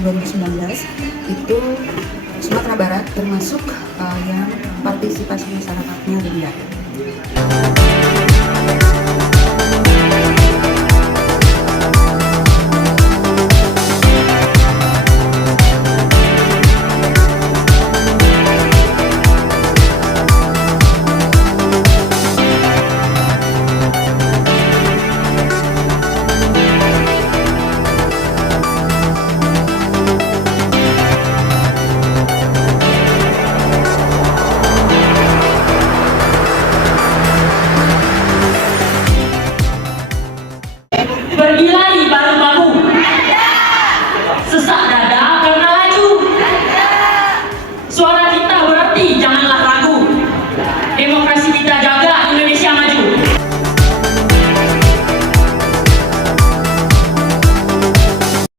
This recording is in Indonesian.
2019 itu Sumatera Barat termasuk yang partisipasi masyarakatnya rendah. Bergila di bahu-bahu, sesak dada karena laju. Suara kita berarti janganlah